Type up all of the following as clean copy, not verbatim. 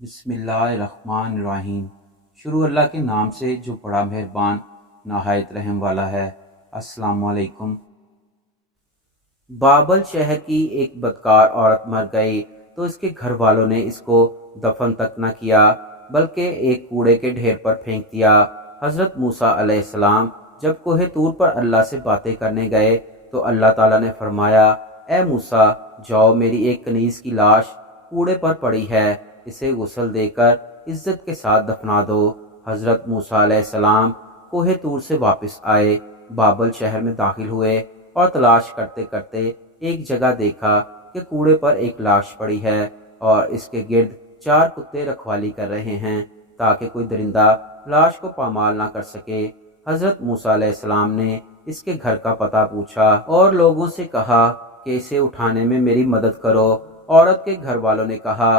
बिस्मिल्लाहिर्रहमानिर्रहीम। शुरू अल्लाह के नाम से जो बड़ा मेहरबान नहायत रहम वाला है। अस्सलामु अलैकुम। बाबल शहर की एक बदकार औरत मर गई तो इसके घर वालों ने इसको दफन तक न किया बल्कि एक कूड़े के ढेर पर फेंक दिया। हज़रत मूसा अलैहिस्सलाम जब कोहे तूर पर अल्लाह से बातें करने गए तो अल्लाह ताला ने फरमाया, ए मूसा, जाओ, मेरी एक कनीज़ की लाश कूड़े पर पड़ी है, इसे गुस्ल देकर इज्जत के साथ दफना दो। हज़रत मूसा अलैहिस्सलाम कोहे तूर से वापस आए, बाबल शहर में दाखिल हुए और तलाश करते करते एक जगह देखा कि कूड़े पर एक लाश पड़ी है और इसके गिर्द 4 कुत्ते रखवाली कर रहे हैं ताकि कोई दरिंदा लाश को पामाल ना कर सके। हज़रत मूसा अलैहिस्सलाम ने इसके घर का पता पूछा और लोगों से कहा कि इसे उठाने में मेरी मदद करो। औरत के घर वालों ने कहा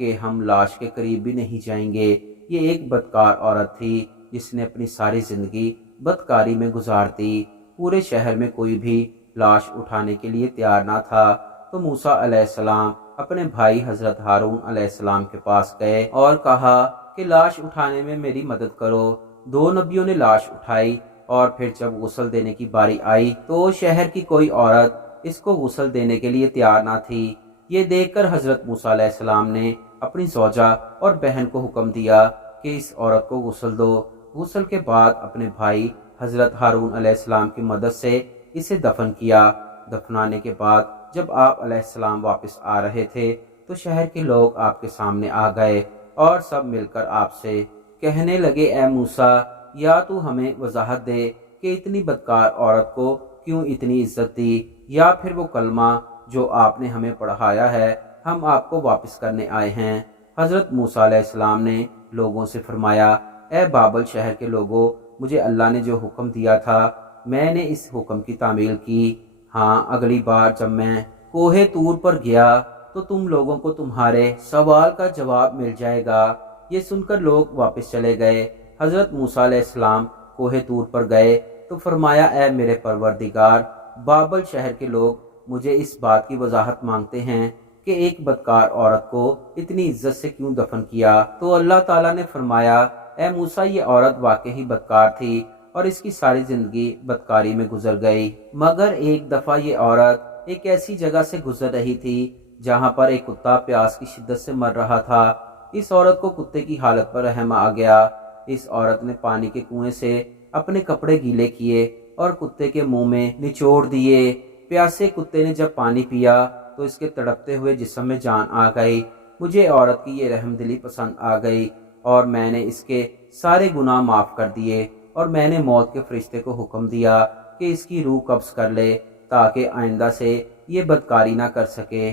कि हम लाश के करीब भी नहीं जाएंगे। ये एक बदकार औरत थी जिसने अपनी सारी जिंदगी बदकारी में गुजार दी। पूरे शहर में कोई भी लाश उठाने के लिए तैयार ना था। तो मूसा अलैहिस्सलाम अपने भाई हजरत हारून अलैहिस्सलाम के पास गए और कहा कि लाश उठाने में मेरी मदद करो। 2 नबियों ने लाश उठाई और फिर जब गुस्ल देने की बारी आई तो शहर की कोई औरत इसको गुस्ल देने के लिए तैयार ना थी। ये देखकर हजरत मूसा अलैहिस्सलाम ने अपनी ज़ौजा और बहन को हुक्म दिया कि इस औरत को गुस्ल दो। गुस्ल के बाद अपने भाई हजरत हारून अलैहिस्सलाम की मदद से इसे दफन किया। दफनाने के बाद जब आप अलैहिस्सलाम वापस आ रहे थे तो शहर के लोग आपके सामने आ गए और सब मिलकर आपसे कहने लगे, ए मूसा, या तू हमें वजाहत दे कि इतनी बदकार औरत को क्यों इतनी इज्जत दी, या फिर वो कलमा जो आपने हमें पढ़ाया है हम आपको वापस करने आए हैं। हज़रत मूसा अलैहिस्सलाम ने लोगों से फरमाया, ए बाबल शहर के लोगों, मुझे अल्लाह ने जो हुक्म दिया था मैंने इस हुक्म की तामील की। हाँ, अगली बार जब मैं कोहे तूर पर गया तो तुम लोगों को तुम्हारे सवाल का जवाब मिल जाएगा। ये सुनकर लोग वापस चले गए। हज़रत मूसा अलैहिस्सलाम कोहे तूर पर गए तो फरमाया, ए मेरे परवरदिगार, बाबल शहर के लोग मुझे इस बात की वजाहत मांगते हैं कि एक बदकार औरत को इतनी इज्जत से क्यों दफन किया। तो अल्लाह ताला ने फरमाया, ए मूसा, ये औरत वाकई बदकार थी और इसकी सारी जिंदगी बदकारी में गुजर गई। मगर एक दफा ये औरत एक ऐसी जगह से गुजर रही थी जहाँ पर एक कुत्ता प्यास की शिद्दत से मर रहा था। इस औरत को कुत्ते की हालत पर रहम आ गया। इस औरत ने पानी के कुएं से अपने कपड़े गीले किए और कुत्ते के मुंह में निचोड़ दिए। प्यासे कुत्ते ने जब पानी पिया तो इसके तड़पते हुए जिस्म में जान आ गई। मुझे औरत की ये रहमदिली पसंद आ गई और मैंने इसके सारे गुनाह माफ़ कर दिए और मैंने मौत के फरिश्ते को हुक्म दिया कि इसकी रूह कब्ज़ कर ले ताकि आइंदा से ये बदकारी ना कर सके।